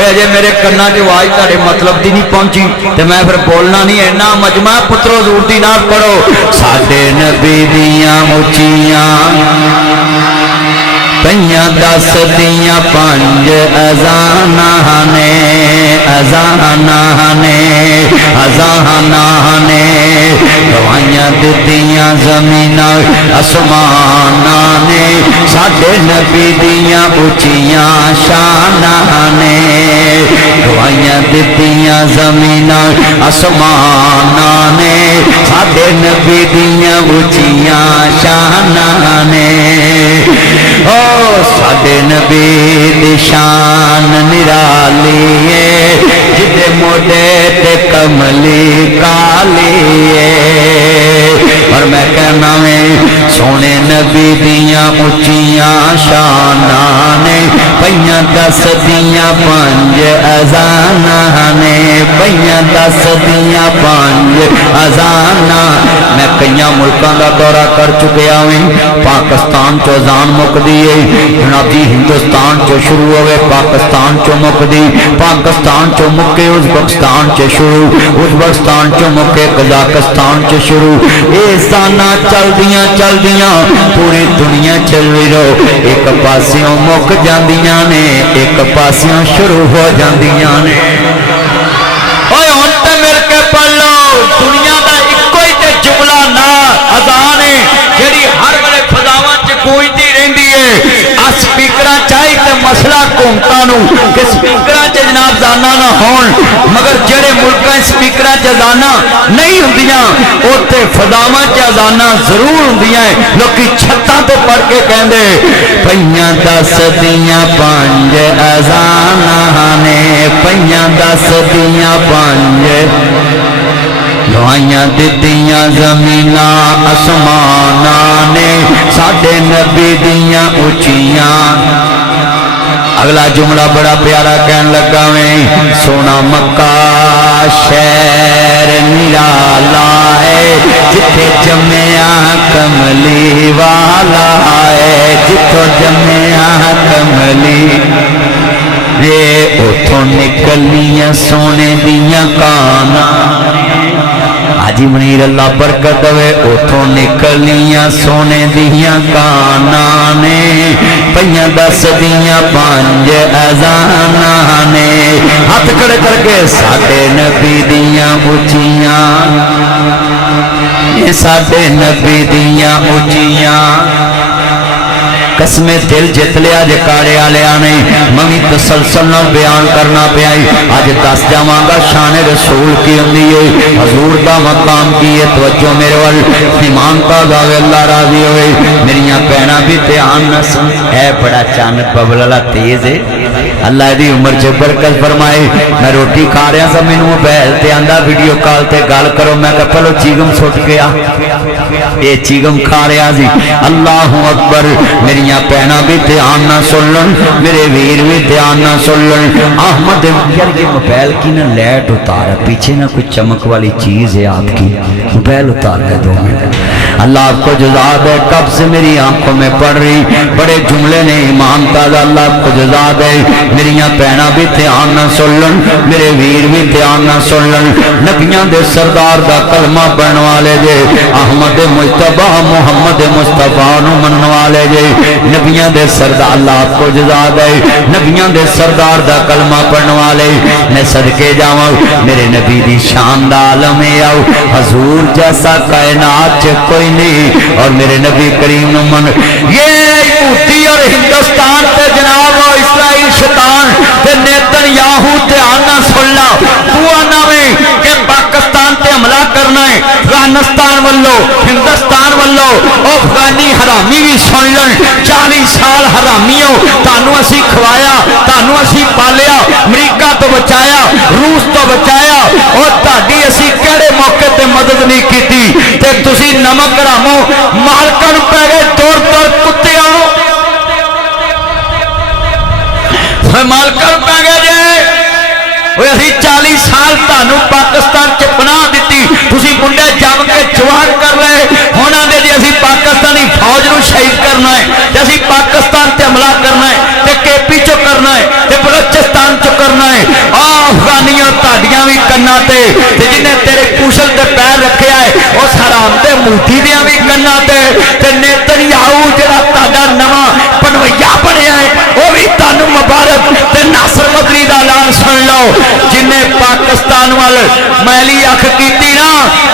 وہ اجے میرے کنا چ آواز تہاڈے مطلب دی نہیں پہنچی تے میں پھر بولنا نہیں اینا مجمع پترو حضور دی نعت پڑھو ساڈے نبی دیاں اچیاں پئیاں 10 دیاں 5 اذاناں نے گوائیاں دتیاں زمیناں آسماناں نے ساڈے نبی دیاں اچیاں شاناں نے گوائیاں دتیاں زمیناں آسماناں نے ساڈے نبی دیاں اچیاں شاناں نے ساڈے نبی دی شان نرالی ہے جدے موڈے تے کملی کالی ہے اور میں کہنا میں سونے نبی دیاں اچیاں شاناں نے پئیاں 10 دیاں 5 اذاناں نے پئیاں 10 دیاں 5 اذاناں میں کئیاں ملکاں دا دورہ کر چکیا ہوں پاکستان چو اذان مکدی ہے جناب جی ہندوستان چو شروع ہوئے پاکستان چو مکدی پاکستان چو مکے ازبکستان چو شروع ازبکستان چو مکے قزاقستان چو شروع احسانہ چل دیاں پوری دنیا چل رو ایک پاسیوں مک جاندیاں نے ایک پاسیوں شروع ہو جاندیاں نے اوہ ہونتے مل کے پڑھ لو دنیا دا ایک کوئی تے جملہ نہ اذان ہے جیڑی ہر بڑے فضاواں چ گونجدی رہندی ہے سپیکراں چاہی تے مسئلہ حکومتاں نوں کہ سپیکراں چ جناب زانا نہ ہون مگر جڑے ملکاں سپیکراں چ زانا نہیں ہوندیاں اوتے فضاواں چ زانا ضرور ہوندیاں لوکی چھتاں تے پڑھ کے کہندے پئیاں 10 دیاں 5 اذاناں نے پئیاں 10 دیاں 5 گوائیاں دتیاں زمیناں آسماناں نے ساڈے نبی دیاں اچیاں اگلا جملہ بڑا پیارا کہن لگا میں سونا مکہ شہر نرالا ہے جتھے جمعہ کملی والا ہے جتھوں جمعہ کملی اتھوں نکلیاں سونے دیاں کانا حاجی منیر اللہ برکت دوے اتھوں نکلیاں سونے دیاں کانا نے پئیاں 10 دیاں 5 اذاناں نے ہاتھ کھڑے کر کے ساڈے نبی دیاں اچیاں ساڈے نبی دیاں اچیاں قسم دل جت لیا جے کاڑے آلیا نہیں ممی تسلسل نہ بیان کرنا پیائی آج 10 جاواں گا شان رسول کی ہوندی ہے حضور دا مقام کی ہے توجہ میرے وال ایمان کا گاوے اللہ راضی ہوئے میریاں پہنا بھی دھیان نہ سن اے بڑا چاند ببللا تیز ہے اللہ دی عمر چ برکت فرمائے میں روٹی کھا رہا سا مینوں موبائل تے آندا ویڈیو کال تے گل کرو میں کہ پہلو چیگم سٹ گیا اے چیگم کھا رہا سی اللہ اکبر میری پہنا بھی دھیان نہ سن لن میرے ویر بھی دھیان نہ سن لن احمد یار یہ موبائل کی نہ لائٹ اتار ہے پیچھے نہ کوئی چمک والی چیز ہے آپ کی موبائل اتار ہے 2 منٹ اللہ آپ کو جزا دے کب سے میری آنکھوں میں پڑ رہی بڑے جملے نے ایمان تازہ اللہ آپ کو جزا دے میری پہنا بھی دھیان نہ سن لن میرے ویر بھی دھیان نہ سن لن نبیاں دے سردار دا کلمہ پڑھن والے جے احمد مجتبی محمد مصطفیٰ نو منن والے جے نبیاں دے سردار اللہ آپ کو جزا دے نبیاں دے سردار دا کلمہ پڑھن والے میں صدقے جاواں میرے نبی دی شان دا عالم آؤ حضور جیسا کائنات چ کوئی نہیں اور میرے نبی کریم نو من یہ یہودی اور ہندوستان تے جناب و اسرائیل شیطان تے نیتن یاہو تے آنا سننا تو آنا میں کہ پاکستان تے حملہ کرنا ہے افغانستان والو ہندوستان والو افغانی حرامی بھی سن لن 40 سال حرامیوں تانوں اسی کھوایا تانوں اسی پالیا امریکہ تو بچایا روس تو بچایا اور تاڑی اسی کہڑے موقع تے مدد نہیں کیتی تے تسی نمک رامو مالکن پہ گئے توڑ کتے آؤ مالکن پہ گئے جائے وہ اسی 40 سال تانوں پاکستان چ بنا دیتی تسی منڈے جم کے جوان کر رہے ہونا دے جی اسی پاکستانی فوج نو شہید کرنا ہے اسی پاکستان تے حملہ کرنا ہے تے کے پی چو کرنا ہے تے بلوچستان چو کرنا ہے ते जिन्हें तेरे कुशल ते पैर रखे है उस हराम दे मूठी दियां भी कन्ना ते नेतन्याहू जिहड़ा तुहाडा नवां पनवैया बनया है वह भी तुहानू मुबारक ते नासर मदनी दा ऐलान सुन लो। जिन्हें पाकिस्तान वाल मैली अख कीती ना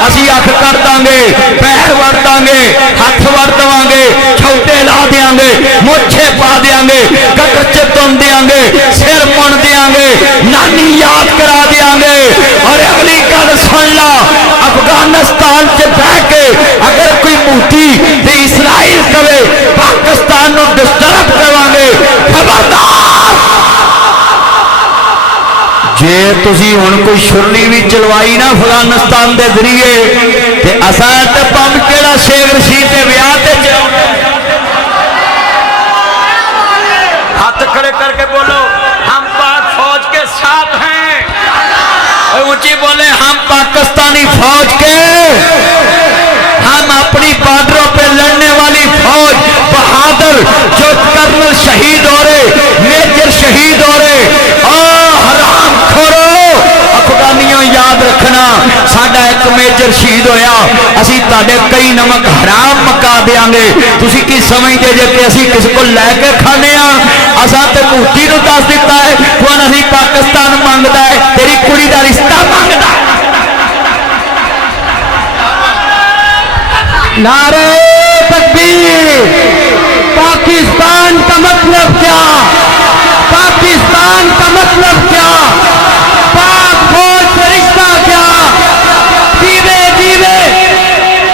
असी अख कर दांगे, पैर वड़ दांगे, हथ वड़ देवांगे, छौटे ला देंगे, मोछे पा देंगे, कटर च तुम देंगे, सिर मुन देंगे, नानी याद करा देंगे। और अगली गल सुन ला, अफगानिस्तान च बह के अगर कोई मूठी ते इसराइल करे पाकिस्तान को डिस्टर्ब करवांगे, खबरदार जे तुसी हुण कोई छुरली भी चलवाई ना अफगानिस्तान के जरिए ते असा ते बम केड़ा शेख रशीद के ब्याह ते हाथ खड़े करके बोलो हम पाक फौज के साथ हैं। ऊंची बोले हम पाकिस्तानी फौज के, हम अपनी बॉर्डरों पे लड़ने वाली फौज बहादुर जो कर्नल शहीद हो रहे, मेजर शहीद हो रहे, हराम खोरो अफगानियों याद रखना साडा एक मेजर शहीद होया असी तुहाडे कई नमक हराम मका देंगे। तुसी की समझते जे कि असी किसी को लैके खाने असा तो मूठी नूं दस दिता है हुण असी पाकिस्तान मंगदा है तेरी कुड़ी दा रिश्ता मंगदा है। नारे तकबीर। पाकिस्तान का मतलब क्या? पाकिस्तान का मतलब क्या? पाक फौज से रिश्ता क्या? जीवे जीवे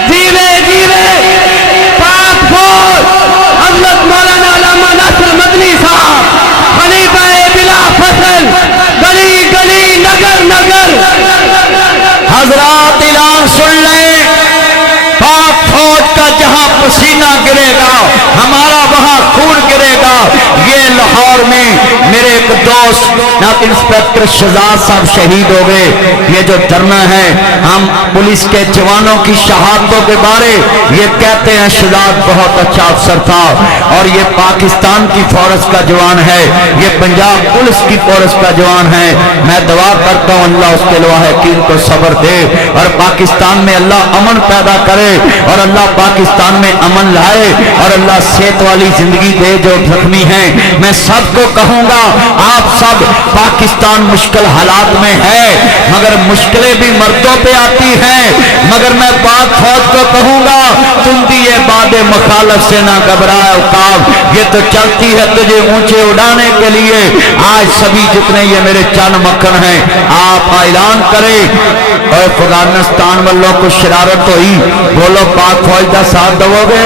जीवे जीवे पाक फौज। हज़रत मौलाना अल्लामा नासिर मदनी साहब खलीफा बिला फसल गली गली नगर नगर हजरात ऐलान सुन लें, पाक फौज का जहां पसीना गिरेगा हमारा वहां खून गिरेगा। ये लाहौर में मेरे एक दोस्त नात इंस्पेक्टर शहजाद साहब शहीद हो गए। ये जो धरना है हम पुलिस के जवानों की शहादतों के बारे ये कहते हैं शहजाद बहुत अच्छा अफसर था और ये पाकिस्तान की फौज का जवान है, ये पंजाब पुलिस की फौज का जवान है। मैं दुआ करता हूँ अल्लाह उसके लवाहिकीन को सब्र दे और पाकिस्तान में अल्लाह अमन पैदा करे और अल्लाह पाकिस्तान में अमन लाए और अल्लाह सेहत वाली जिंदगी दे जो जख्मी हैं। मैं सबको कहूंगा आप सब पाकिस्तान मुश्किल हालात में है मगर मुश्किलें भी मर्दों पे आती हैं, मगर मैं पाक फौज को कहूंगा तुम भी ये बाद मुखालफ से ना घबराए औकाब, ये तो चलती है तुझे ऊंचे उड़ाने के लिए। आज सभी जितने ये मेरे चंद मक्खन हैं आप ऐलान करें और अफगानिस्तान वालों को शरारत हुई बोलो पाक फौज का साथ दोगे?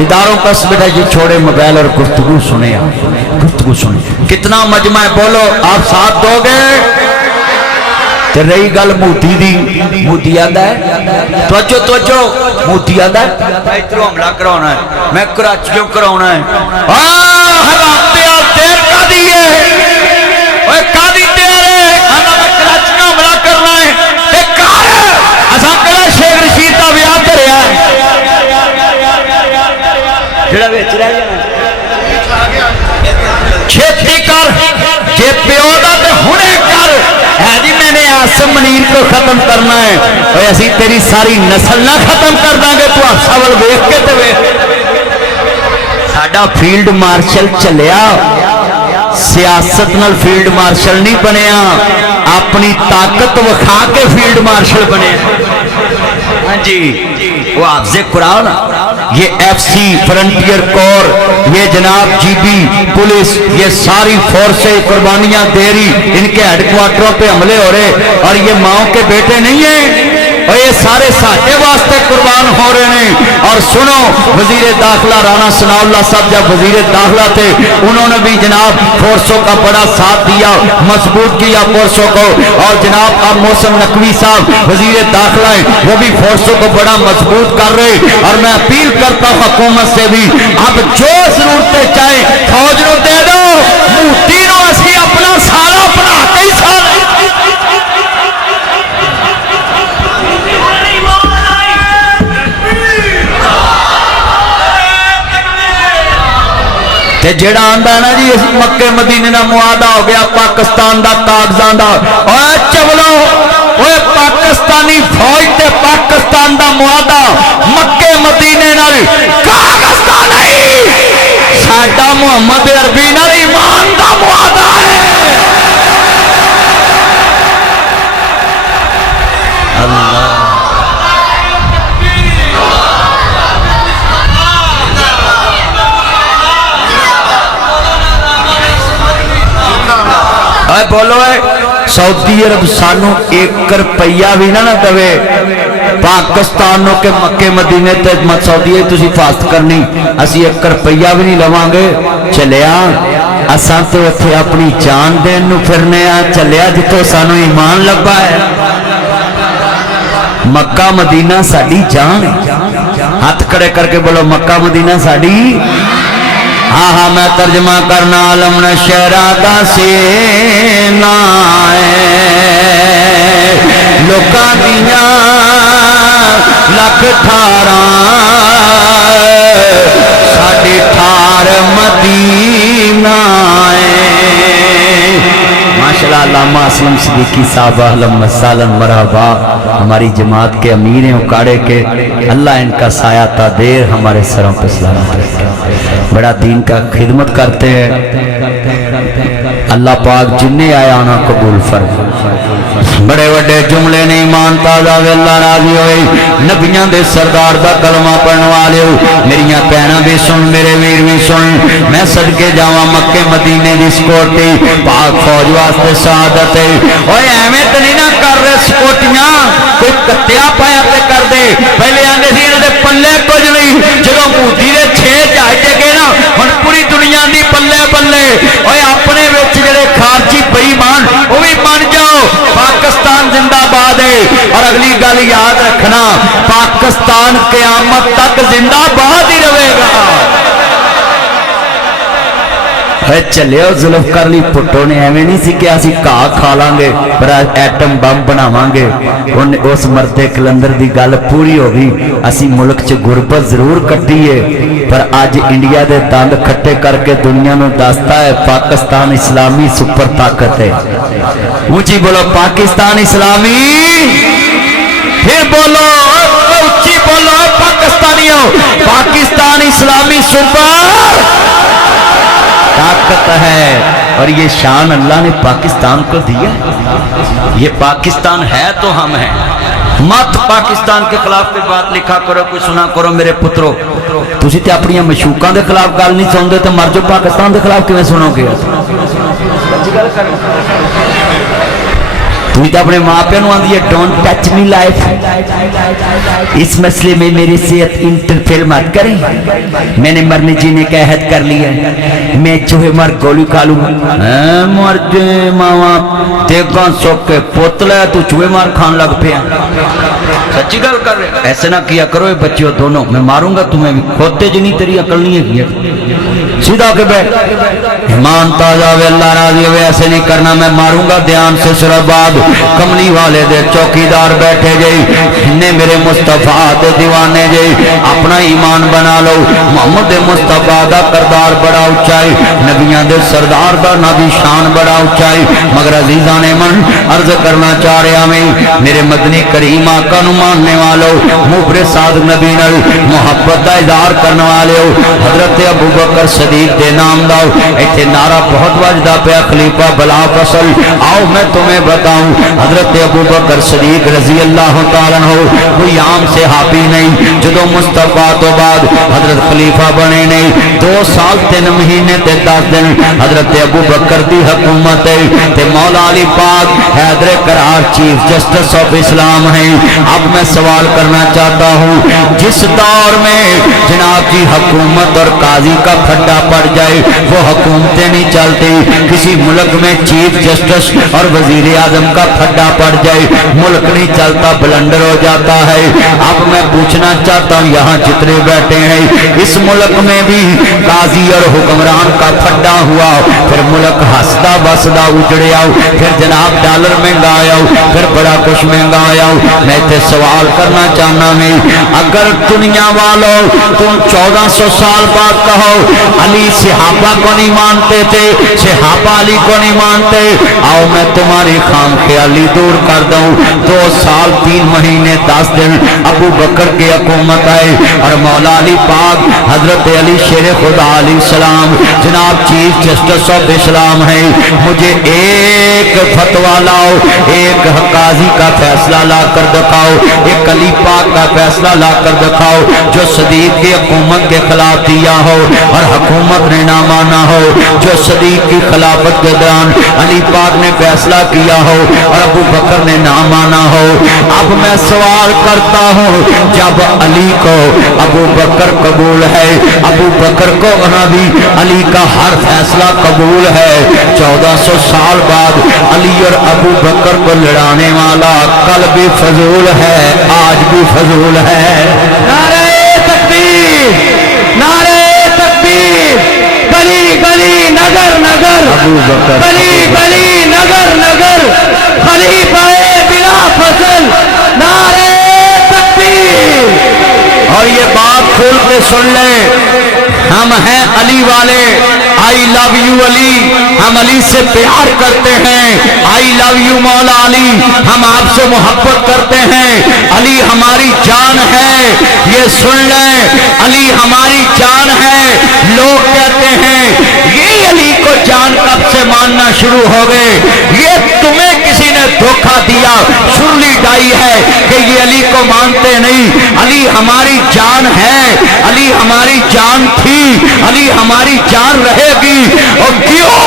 इदारों का बेटा ये छोड़े मोबाइल और गुफ्तगू सुने, आप गुफ्तगू सुने कितना मजमा है, बोलो आप साथ दोगे? ते रही गल मूठी दी, मूठी आंदा है तवज्जो तवज्जो, मूठी आंदा है इधरों हमला कराना है, मैं कराचियों कराना है। हराते देर का दिए ओए कादी तेरे आंदा मैं कराचियों हमला करना है ते कर असा केड़ा शेख रशीद दा ब्याह धरिया जेड़ा विच रह जाना छेती कर जे प्यो दा ते हुणे कर है जी मैंने आसम मनीर को खत्म करना है और असी तेरी सारी नस्ल ना खत्म कर देंगे तू हादसा वल वेख के ते वेख साडा फील्ड मार्शल चलिया सियासत नाल फील्ड मार्शल नहीं बनया अपनी ताकत विखा के फील्ड मार्शल बने। हाँ जी वो हाफिज़े कुरान ये एफसी फ्रंटियर कोर ये जनाब जीबी पुलिस ये सारी फोर्सें कुर्बानियां दे रही, इनके हेडक्वार्टरों पे हमले हो रहे और ये माओ के बेटे नहीं है और ये सारे साथे वास्ते कुर्बान हो रहे हैं। और सुनो वजीर दाखिला राना सनाउल्लाह साहब जब वजीर दाखिला थे उन्होंने भी जनाब फोर्सों का बड़ा साथ दिया, मजबूत किया फोर्सों को। और जनाब अब मौसम नकवी साहब वजीर दाखिला है वो भी फोर्सों को बड़ा मजबूत कर रहे। और मैं अपील करता हूँ हुकूमत से भी अब जो जरूरतें चाहे फौज को दे दो, मूठी को असी अपना सारा बना के ही सारा ते ते जेड़ा आंदा ना जी इस मक्के मदीने का मुआदा हो गया पाकिस्तान का कागजां दा, ओए चवलो ओए पाकिस्तानी फौज ते पाकिस्तान का मुआदा मक्के मदीने नाल कागज दा नहीं, साडा मुहम्मद अरबी नाल ईमान का मुआदा है। अल्लाह बोलो है सऊदी अरब सानू 1 रुपया भी ना दवे पाकिस्तान के मक्के मदीने ते सऊदी तुसी हिफाजत करनी, असी 1 रुपया भी नहीं लवांगे। चलिया असां तो उत्थे अपनी जान देन नू फिरने आ, चलिया जिथों सानू ईमान लब्बा है। मक्का मदीना साडी जान है। हाथ खड़े करके बोलो मक्का मदीना साडी। हाँ हाँ मैं तर्जमा करना आलम न शहरा दा सेना लोका दिया लख ठारा साडी ठार मदीना माशाल्लाह। अल्लामा असलम सिद्दीकी साहब अहलन वसहलन मरहबा, हमारी जमात के अमीर हैं उकाड़े के, अल्लाह इनका साया ता देर हमारे सरों पर सलामत रखे। बड़ा दीन का खिदमत करते हैं। अल्लाह पाक जिन्ने आया उन्हें कबूल फरमाए। बड़े बड़े जुमले नहीं मानता जावे अल्लाह राजी होए। नबियां दे सरदार दा कलमा पढ़न वाले मेरियां भैणां भी सुन, मेरे वीर भी सुन। मैं सदके जावां मक्के मदीने दी सिक्योरिटी पाक फौज वास्ते शहादत है। ओए एवें तो नहीं ना कर रहे सिक्योरिटियां, कोई कत्तिया पाया ते कर दे। पहले आंदे सी इन्हां दे पल्ले कुछ नहीं, जदों मोदी दे 6 जहाज गए ना हुण पूरी दुनिया दी बल्ले बल्ले। ओए अपने विच जेड़े खारजी बेईमान वो भी बन जाओ। पाकिस्तान जिंदाबाद है। और अगली गल याद रखना, पाकिस्तान क़यामत तक जिंदाबाद ही रहेगा। चलियो जुल्फकार अली भुट्टो ने एवं नहीं सी कि असीं घाह खा लांगे पर एटम बम बनावांगे। उस मरते कलंदर की गल पूरी हो गई। असीं मुल्क च गुरबत जरूर कट्टी है पर अज इंडिया के दंद खट्टे करके दुनिया को दसता है पाकिस्तान इस्लामी सुपर ताकत है। ऊंची बोलो पाकिस्तान इस्लामी, फिर बोलो ऊंची बोलो पाकिस्तानियों, पाकिस्तान इस्लामी सुपर ताकत है। और ये शान अल्लाह ने पाकिस्तान को दिया। ये पाकिस्तान है तो हम हैं। मत पाकिस्तान के खिलाफ कोई बात लिखा करो, कोई सुना करो मेरे पुत्रों। तुसी ते अपनी मशूकां के खिलाफ गल नहीं सुनते तो मर जाओ, पाकिस्तान के खिलाफ किवें सुनोगे? तू तो अपने माँ प्यो को आंदी है डोंट टच मी लाइफ, इस मसले में मेरी सेहत इंटरफेयर मत करें। मैंने मरने जीने का अहद कर लिया, मैं चूहे मार गोली खा लूंगा। मर जे मावा तेगा सोख के पोतला तू चूहे मार खान लग पे। सच्ची गल कर रहे, ऐसे ना किया करो ये बच्चियों दोनों, मैं मारूंगा तुम्हें भी। खोते जिनी तेरी अकल नहीं है, सीधा के बैठ ईमान ताजा वे अल्लाह राजी हुए। ऐसे नहीं करना, मैं मारूंगा ध्यान से। शराबाद कमली वाले दे चौकीदार बैठे गई, इन्हें मेरे मुस्तफा दे दीवाने गई। अपना ईमान बना लो। मोहम्मद मुस्तफा दा करदार बड़ा ऊंचाई, नबियां दे सरदार दा नबी शान बड़ा ऊंचाई। मगर अजीजा ने मन अर्ज करना चाह रहा मैं मेरे मदनी करीम आका नु मानने वालों, मुबरे साद नबी नल मोहब्बत का इजहार करने वाले हो। हजरत अबू बकर सदीक दे नाम दाओ। इत्थे नारा बहुत वजदा पिया खलीफा बला फसल। आओ मैं तुम्हें बताऊं, हजरत अबू बकर सदीक रजी अल्लाह तआला हो कोई आम सहाबी नहीं। जदों मुस्तफा तो बाद हजरत खलीफा बने नहीं, 2 साल 3 महीने ते 10 दिन हजरत अबू बकर दी हुकूमत है ते मौला अली पाक हैदर करार चीफ जस्टिस ऑफ इस्लाम है। अब मैं सवाल करना चाहता हूँ, जिस दौर में जनाब की हुकूमत और काजी का फड्डा पड़ जाए वो हुकूमत हुकूमतें नहीं चलती। किसी मुल्क में चीफ जस्टिस और वजीर आजम का फड्डा पड़ जाए, मुल्क नहीं चलता, ब्लंडर हो जाता है। अब मैं पूछना चाहता हूँ यहाँ जितने बैठे हैं, इस मुल्क में भी काजी और हुक्मरान का फड्डा हुआ, फिर मुल्क हंसदा बसदा उजड़े आओ, फिर जनाब डॉलर महंगा आओ, फिर बड़ा कुछ महंगा आओ। मैं ते सवाल करना चाहना मैं, अगर दुनिया वालों तुम 1400 साल बाद कहो अली सहाबा को नहीं मानते थे, सहाबा अली को नहीं मानते, आओ मैं तुम्हारी खाम ख्याली दूर कर दूं। 2 साल 3 महीने 10 दिन अबू बकर की हुकूमत है और मौला अली पाक हजरत अली शेर खुदा अली सलाम जनाब चीफ जस्टिस ऑफ इस्लाम है। मुझे एक फतवा लाओ, एक काजी का फैसला ला कर दिखाओ, एक अली पाक का फैसला ला कर दिखाओ जो सदीक की हुकूमत के खिलाफ दिया हो और हुकूमत ने ना माना हो, जो सदीक की खिलाफत के दौरान अली पाक ने फैसला किया हो और अबू बकर ने ना माना हो। अब मैं सवाल करता हूँ, जब अली को अबू बकर कबूल है, अबू बकर को नबी अली का हर फैसला कबूल है, 1400 साल बाद अली और अबू बकर को लड़ाने वाला कल भी फजूल है, आज भी फजूल है। नारे तकबीर, नारे तकबीर, गली गली नगर नगर, अबू बकर गली गली नगर नगर, खलीफाए बिला फसल, नारे तकबीर। और ये बात खोल के सुन ले, हम हैं अली वाले, आई लव यू अली, हम अली से प्यार करते हैं, आई लव यू मौला अली, हम आपसे मोहब्बत करते हैं, अली हमारी जान है, ये सुन लें, अली हमारी जान है। लोग कहते हैं ये अली को जान कब से मानना शुरू हो गए, ये तुम्हें किसी ने धोखा दिया, सुरली डाई है कि ये अली को मानते नहीं। अली हमारी जान है, अली हमारी जान थी, अली हमारी जान रहेगी। और क्यों?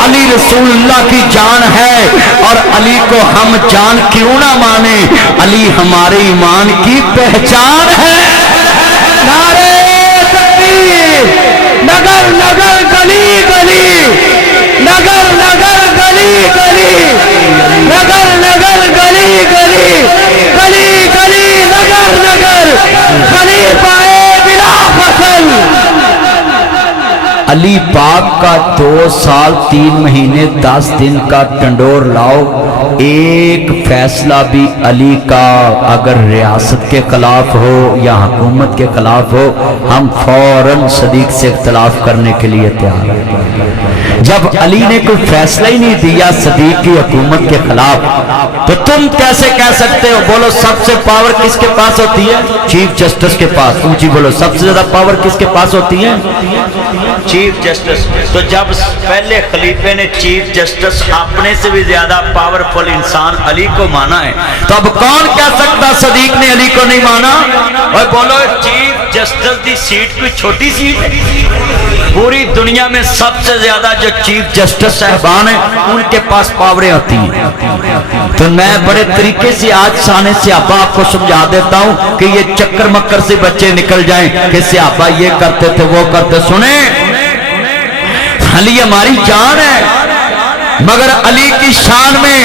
अली रसूलुल्लाह की जान है और अली को हम जान क्यों ना माने, अली हमारे ईमान की पहचान है। नारे तकबीर, नगर नगर गली गली, नगर नगर गली गली, नगर नगर गली गली, गली गली नगर नगर, खलीफाए बिला फसल। अली पाक का 2 साल 3 महीने 10 दिन का टंडोर लाओ, एक फैसला भी अली का अगर रियासत के खिलाफ हो या हुकूमत के खिलाफ हो, हम फौरन सदीक से इख्तिलाफ करने के लिए तैयार हैं। जब अली ने कोई फैसला ही नहीं दिया सदीक की हुकूमत के खिलाफ, तो तुम कैसे कह सकते हो? बोलो सबसे पावर किसके पास होती है? चीफ जस्टिस के पास। ऊंची बोलो, सबसे ज्यादा पावर किसके पास होती है? Chief justice. तो जब पहले खलीफे ने चीफ जस्टिस अपने से भी ज्यादा पावरफुल इंसान अली को माना है, तो अब कौन कह सकता सदीक ने अली को नहीं माना? और बोलो चीफ जस्टिस की सीट कोई छोटी सीट है? पूरी दुनिया में सबसे ज्यादा जो चीफ जस्टिस साहबान है उनके पास पावरें होती हैं। तो मैं बड़े तरीके से आज साने सहाबा आपको समझा देता हूं कि ये चक्कर मक्कर से बच्चे निकल जाएं कि सहाबा ये करते थे वो करते। सुने, अली हमारी जान है, मगर अली की शान में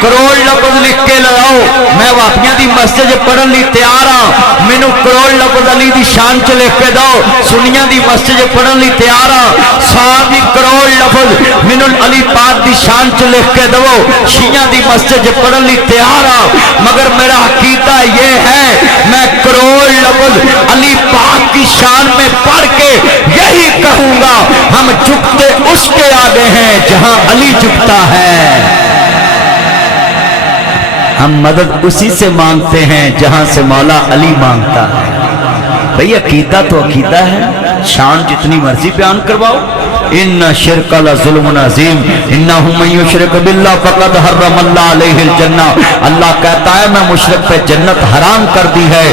करोड़ लफ्ज लिख के लगाओ। मैं वापियां दी मस्जिद पढ़न ली तैयार हाँ, मैनू करोड़ लफ्ज अली दी शान च लिख के दो। सुनिया दी मस्जिद पढ़न ली तैयार हाँ, 100 करोड़ लफ्ज मैनू अली पाक दी शान च लिख के दो। शिया दी मस्जिद पढ़न ली तैयार हाँ, मगर मेरा अकीदा ये है मैं करोड़ लफ्ज अली पाक की शान में पढ़ के यही कहूंगा, हम झुकते उसके आगे हैं जहां अली झुकता है, हम मदद उसी से मांगते हैं जहां से मौला अली मांगता है। भाई अकीदा तो अकीदा है, शान जितनी मर्जी बयान करवाओ। इन्ना शिरक लज़ुल्मुन अज़ीम इन्नहु मन युशरिक बिल्लाह फ़क़द हर्रमल्लाहु अलैहिल जन्नह। अल्लाह कहता है मैं मुशरिक पे जन्नत हराम कर दी है।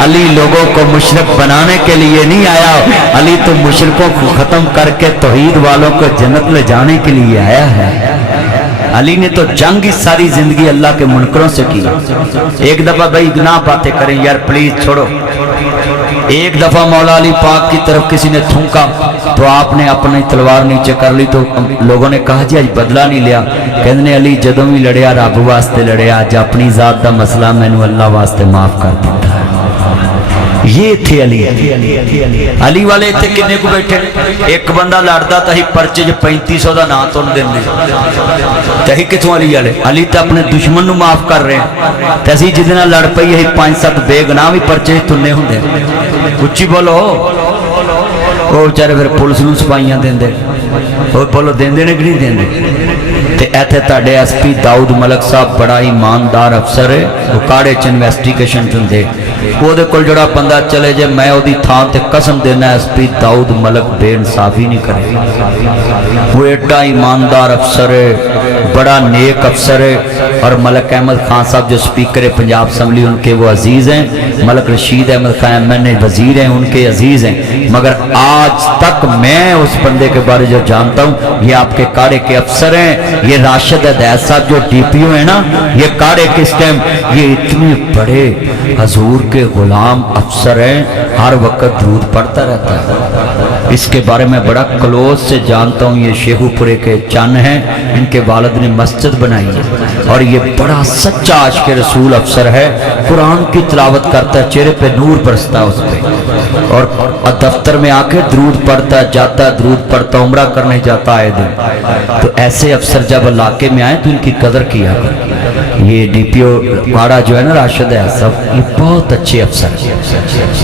अली लोगों को मुशरिक बनाने के लिए नहीं आया, अली तो मुशरिकों को खत्म करके तौहीद वालों को जन्नत ले जाने के लिए आया है। अली ने तो जंग ही सारी जिंदगी अल्लाह के मुनकरों से की। एक दफा भाई ना बातें करें यार प्लीज छोड़ो। एक दफा मौला अली पाक की तरफ किसी ने थूका, तो आपने अपनी तलवार नीचे कर ली। तो लोगों ने कहा जी अज बदला नहीं लिया। कहते ने अली जदों भी लड़िया रब वास्ते लड़िया, अज अपनी जात का मसला मैनू अल्लाह वास्ते माफ कर दिता। ये थे अली। अली वाले इतने किन्ने को बैठे, एक बंदा लड़ता तो अं परचे 3500 का नाम तुन देंगे, तो अं कितों अली वाले? अली तो अपने दुश्मन को माफ कर रहे हैं, तो असी जिद लड़ पई अं 5-7 बेगनाह भी परचे तुन्ने होंगे। उच्ची बोलो। वो बेचारे फिर पुलिस नूं सफाइयां देंदे, वो बोलो देंदे ने कि नहीं देंदे? ते इत्थे तुहाडे एसपी दाऊद मलक साहब बड़ा ईमानदार अफसर है, वो काड़े च इन्वेस्टिगेशन चुनते, ਉਹਦੇ ਕੋਲ ਜਿਹੜਾ ਬੰਦਾ चले जे मैं ਉਹਦੀ ਥਾਂ ਤੇ कसम देना एसपी दाऊद मलक बेइंसाफी नहीं करेगा। वो एडा ईमानदार अफसर है, बड़ा नेक अफसर है। और मलक अहमद खान साहब जो स्पीकर है पंजाब असम्बली, उनके वो अजीज़ हैं। मलक रशीद अहमद खान MNA वजीर हैं, उनके अजीज़ हैं। मगर आज तक मैं उस बंदे के बारे जो जानता हूँ, ये आपके काड़े के अफसर हैं। ये राशिद हदैत साहब जो DPO है ना, ये काड़े के इस टाइम ये इतने बड़े हजूर के गुलाम अफसर हैं, हर वक्त दूध पड़ता रहता है। इसके बारे में बड़ा क्लोज से जानता हूँ। ये शेखुपुरे के चन हैं, इनके वालिद ने मस्जिद बनाई है और ये बड़ा सच्चा आशिक रसूल अफसर है। कुरान की तिलावत करता है, चेहरे पे नूर बरसता है उस पर, और दफ्तर में आके दरूद पढ़ता जाता, दरूद पढ़ता, उम्रा करने जाता आए दिन। तो ऐसे अफसर जब इलाके में आए तो इनकी कदर किया कर। ये DPO वाड़ा जो है ना राशिद है सब, ये बहुत अच्छे अफसर हैं।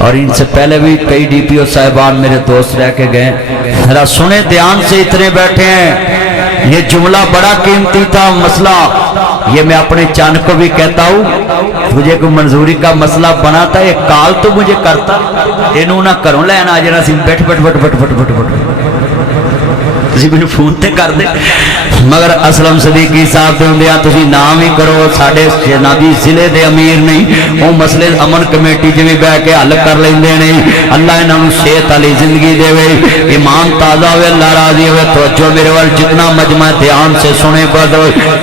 और इनसे पहले भी कई DPO साहिबान मेरे दोस्त रह के गए। जरा सुने ध्यान से, इतने बैठे हैं। ये जुमला बड़ा कीमती था, मसला ये मैं अपने चान को भी कहता हूँ। मुझे कोई मंजूरी का मसला बना था, ये काल तो मुझे करता, इनू ना घरों लैन आ जाना सी, बैठ बैठ बैठ बैठ बैठ बैठ बैठ मैनू फोन ते कर दे। मगर असलम सदीकी साहब दे हुंदियां तुसीं नाम ही करो, साडे जनाबी जिले दे अमीर नहीं, वो मसले अमन कमेटी च भी बह के हल कर लेंदे ने। अल्लाह इन्हां नूं सेहत वाली जिंदगी देवे, ईमान ताज़ा होवे, अल्लाह राजी होवे। तवज्जो मेरे वाल जितना मजमा ध्यान से सुने बदो।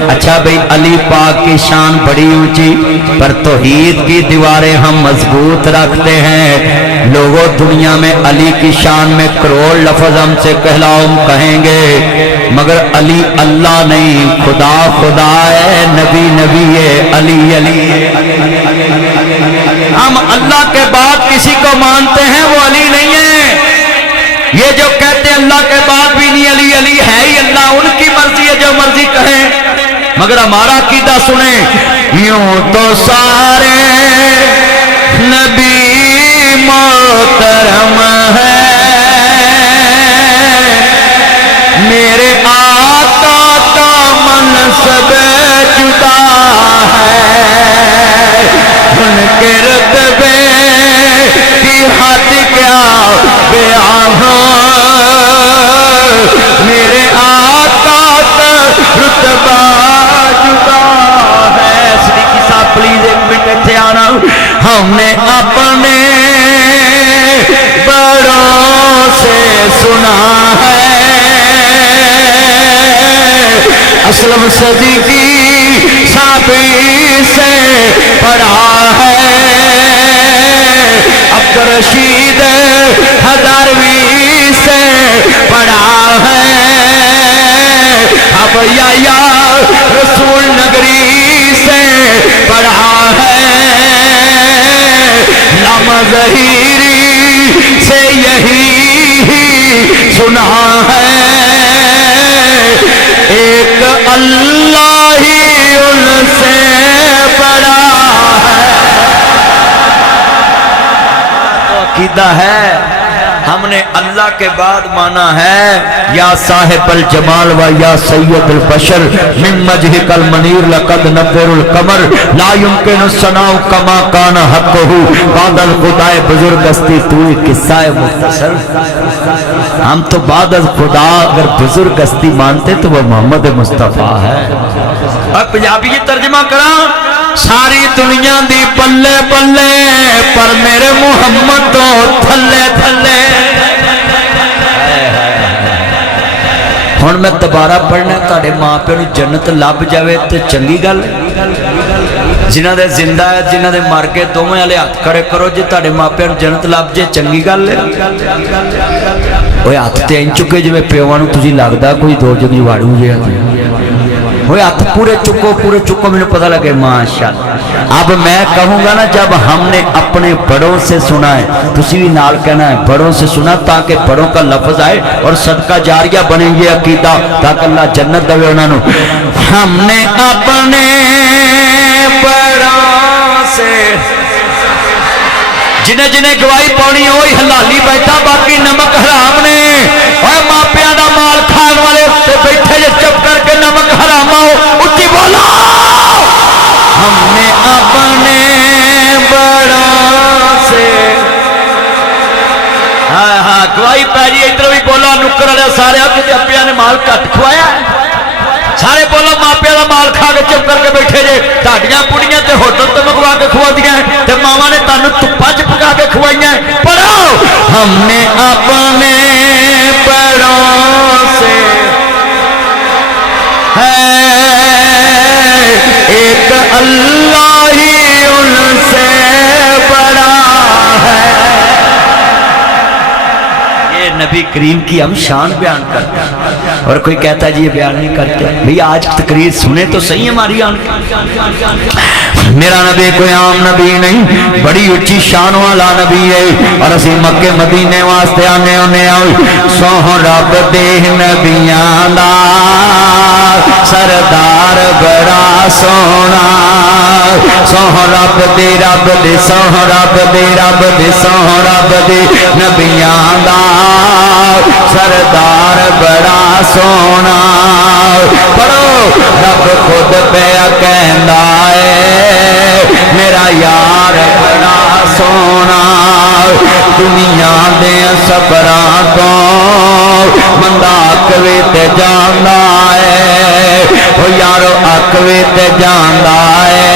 अच्छा भाई, अली पाक की शान बड़ी ऊंची, पर तौहीद की दीवारें हम मजबूत रखते हैं। लोगों दुनिया में अली की शान में करोड़ लफ्ज हमसे कहलाओ, हम कहेंगे, मगर अली अल्लाह नहीं, खुदा खुदा है, नबी नबी है, अली अली है। हम अल्लाह के बाद किसी को मानते हैं, वो अली नहीं है। ये जो कहते हैं अल्लाह के बाद भी नहीं अली, अली है ही अल्लाह, उनकी मर्जी है, जो मर्जी कहें। मगर हमारा अकीदा सुने, यूं तो सारे नबी मोहतरम है, मेरे आका का मनसब जुदा है, उनके रुतबे की हद क्या बयां हो, मेरे आका का रुतबा जुदा है। सदीकी साहब प्लीज एक मिनट इत्थे आना। हमने अपने बड़ों से सुना है, असलम सदीकी साहब से पढ़ा है, अब्दुल रशीद हजारवी से पढ़ा है, अब या रसूल नगरी से पढ़ा है, लामा ज़हीरी से यही सुना है, एक अल्लाह ही उनसे बड़ा है। तो अकीदा है, हमने अल्लाह के बाद माना है, या साहिबल जमाल व या सैयदुल बशर मिन मजहिकल मनीर लक़द नव्वरुल कमर ला युमकिनु सनाउ कमा कान हक़्क़ुहु बादल खुदाए बुजुर्ग हस्ती तू किस्सा है मुख्तसर। हम तो बादल खुदा अगर बुजुर्ग हस्ती मानते तो वह मोहम्मद मुस्तफ़ा है। और पंजाबी की तर्जमा करा, सारी दुनिया दी पल्ले पल्ले पर मेरे मुहम्मद तो थल्ले थल्ले। हुण मैं दोबारा पढ़ना, तुहाडे माँ प्यो नूं जन्नत लभ जाए तो चंगी गल। जिन्हां दे जिंदा है, जिन्हां दे मर गए, दोवें वाले हाथ खड़े करो जे तुहाडे माँ प्यो नूं जन्नत लभ जाए, चंगी गल है। ओए हथ ते इंज चुके जिवें प्योवां नूं तुसीं लगदा कोई दो जगी वाड़ू जिहा ओए हथ पूरे चुको मैंने पता लगे माशाअल्लाह। अब मैं कहूँगा ना जब हमने अपने बड़ों से सुना है तुसी भी नाल कहना है बड़ों से सुना ताकि बड़ों का लफ्ज आए और सदका जारिया बने ये अकीदा ताकि अल्लाह जन्नत देवे उन्होंने। हमने अपने बड़ों से जिन्हें जिन्हें गवाही पानी वही हलाली बैठा बाकी नमक हराम ने और मापिया का माल खाने वाले बैठे जो चुप करके नमक हराम हो उच्ची बोलो। हमने अपने बड़ों से हाँ हाँ गवाही पै जी इधर भी बोलो नुक्कर वाले सारे अपिया ने माल घट खवाया सारे बोलो मापिया का माल खा के चुप करके बैठे जे ताड़ियां पुड़ियां ते होटल तो मंगवा के खवादियां ते मावा ने तुहानू धुप्पा च पका के खवाइयां। पढ़ो हमने अपने बड़ों से है एक अल्लाह ही उनसे बड़ा है। ये नबी करीम की हम शान बयान करते हैं और कोई कहता है जी ये बयान नहीं करते। भैया आज तकरीर सुने तो सही हमारी आन। मेरा नबी कोई आम नबी नहीं बड़ी उच्ची शान वाला नबी है और असी मक्के मदीने वास्ते आने होने सोह रब दे नबियां दा सरदार बड़ा सोना सोह रब दे सोह रब दे सोह रब दे नबियां दा सरदार बड़ा सोना। पढ़ो रब खुद पे कहंदा है मेरा यार बड़ा सोना। दुनिया दे सफरां तो बंदा अक वे ते जांदा है ओ यारो अक वे ते जांदा है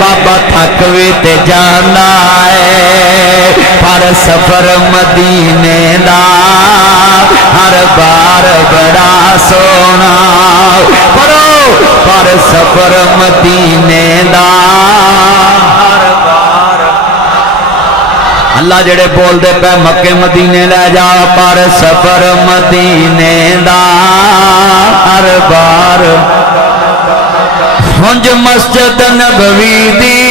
बाबा थक वे ते जांदा है पर सफर मदीने दा हर बार बड़ा सोना। पढ़ो पर सफर मदीने दा हर बार अल्लाह जेड़े बोलते पे मक्के मदीने ले जा पर सफर मदीने दा हर बार। हुंज मस्जिद नबवी दी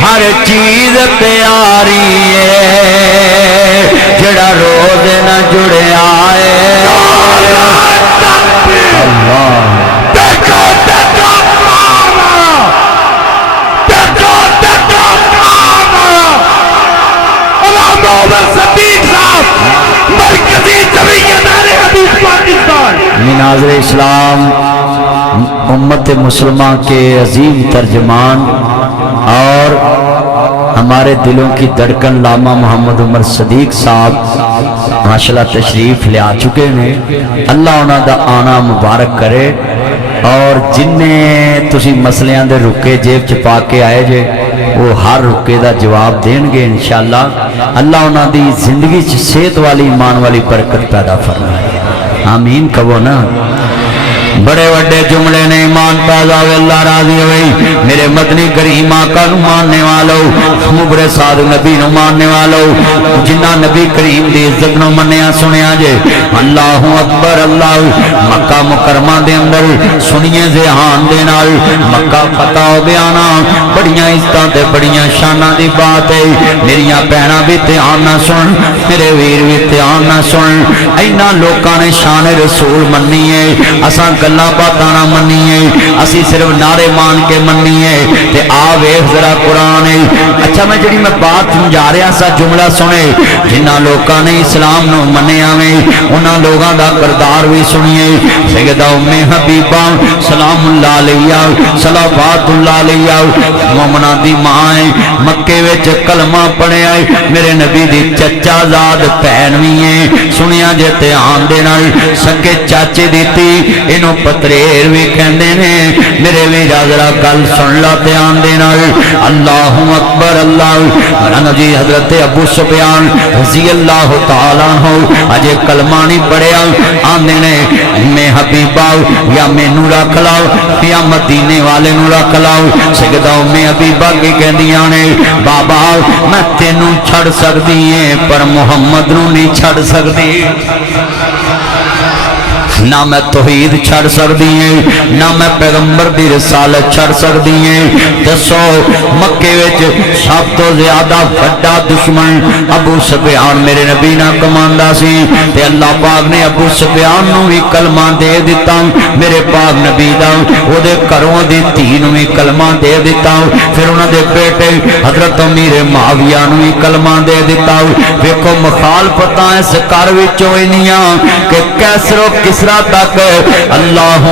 हर चीज प्यारी है जड़ा रोज न जुड़िया है। अल्लाह नाज़िर इस्लाम उम्मत मुसलमा के अजीम तर्जमान और हमारे दिलों की धड़कन लामा मोहम्मद उमर सदीक साहब माशाअल्लाह तशरीफ ले आ चुके हैं। अल्लाह उन्हां दा आना मुबारक करे और जिन्हें तुसी मसलियां दे रुके जेब च पा के आए जे वो हर रुके का जवाब देंगे इंशाअल्लाह। अल्लाह उन्हां दी जिंदगी च सेहत वाली ईमान वाली बरकत पैदा फरमाए आमीन कहो ना। बड़े वड्डे जुमले ने ईमान पैदा हो अल्लाह राजी हुई। मेरे मदनी करीम आका नू मानने वालों मुबरे साध नबी नू मानने वालों जिन्ना नबी करीम दी इज्जत नू मन्निया सुनिया जे अल्लाहु अकबर। अल्लाह मक्का मुकरमा दे अंदर सुनिए ज़हान दे नाल मक्का फतह हो गया ना बड़ियां इज्जतां ते बड़ियां शानां दी बात है। मेरियां भैणां भी ध्यान ना सुन मेरे वीर भी ध्यान ना सुन। इन्हां लोकां ने शान रसूल मन्नी है असां गल्लां बातां ना मन्नी है असी सिर्फ नारे मान के मन्नी है ते आ वेख जरा कुरान है। अच्छा मैं जी मैं बात समझा रहा सा जुमला सुने जिन्हां लोकां ने इस्लाम नू मन्निया वे उन्हां लोगां दा किरदार भी सुनिए। सैयदा उम्मे हबीबा सलामुल्लाह अलैहा सलावतुल्लाह अलैहा मोमना दी मां है मक्के विच कलमा पढ़िया है मेरे नबी दी चचा जाद भैन भी है। सुनिया जे ध्यान दे नाल सके चाचे दी धी इनू पतरेर भी कहते ने। मेरे भी जरा गल सुन ला ध्यान दे नाल। अल्लाहु अकबर अल्लाह जी। हजरत अबू सुफियान रज़ी अल्लाह तआला हो अजे कलमा नहीं पढ़िया आंदे ने मैं हबीबा या मैनू रख लाओ या मदीने वाले नू रख लाओ। सिकदा मैं हबीबा की कहदियां ने बाबा मैं तेनू छड़ सकदी है पर मुहम्मद नू नहीं छड़ सकदी। ना मैं तौहीद छड़ सकदी है ना मैं पैगंबर दी रिसालत छड़ सकदी है। दसो मक्के विच सब तो ज्यादा वड्डा दुश्मन अबू सुफियान मेरे नबी ना कमांदा सी ते अल्लाह पाक ने अबू सुफियान नू भी कलमा दे दिता। मेरे पाक नबी दा ओदे घरों दी धी नू भी कलमा दे दिता। फिर उन्हां दे बेटे हजरत अमीर मुआविया नू भी कलमा दे दिता। वेखो मुखालफतां इस घर विचों इन्नियां कि कैसरो किसरा तक अल्लाहु